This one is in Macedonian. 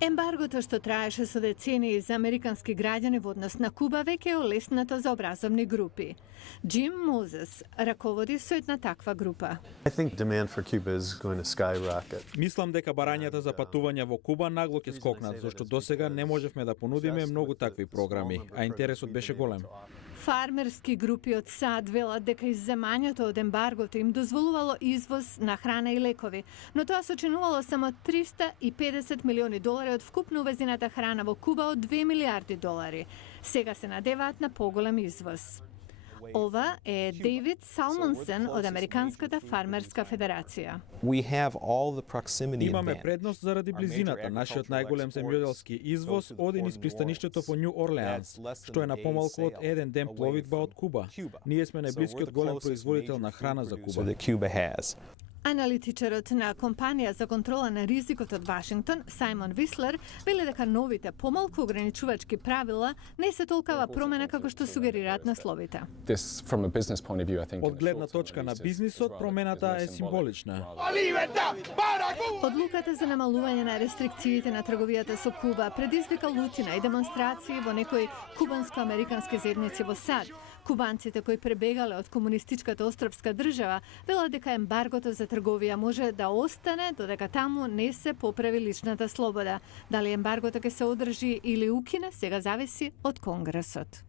Ембаргото што траеше со децении за американски граѓани во однос на Куба веќе е олеснато за образовни групи. Джим Мозес раководи со една таква група. Мислам дека барањата за патување во Куба нагло ќе скокнат, зашто досега не можевме да понудиме многу такви програми, а интересот беше голем. Фармерски групи од САД велат дека изземањето од ембаргото им дозволувало извоз на храна и лекови, но тоа сочинувало само $350 милиони од вкупно увезената храна во Куба од $2 милиарди. Сега се надеваат на поголем извоз. Ова е Дейвид Салмонсен од Американската фармерска федерација. Имаме предност заради близината. Нашиот најголем земјоделски извоз оди низ пристаништето во Њу Орлеанс, што е на помалку од еден ден пловидба од Куба. Ние сме најблискиот голем производител на храна за Куба. Аналитичарот на компанија за контрола на ризикот од Вашингтон, Сајмон Вислер, вели дека новите помалку ограничувачки правила не се толкова промена како што сугерираат насловите. Од гледна точка на бизнисот, промената е символична. Одлуката за намалување на рестрикциите на трговијата со Куба предизвика лутина и демонстрации во некои кубанско-американски заедници во САД. Кубанците кои пребегале од комунистичката островска држава велат дека ембаргото за трговија може да остане додека таму не се поправи личната слобода. Дали ембаргото ќе се одржи или укине, сега зависи од Конгресот.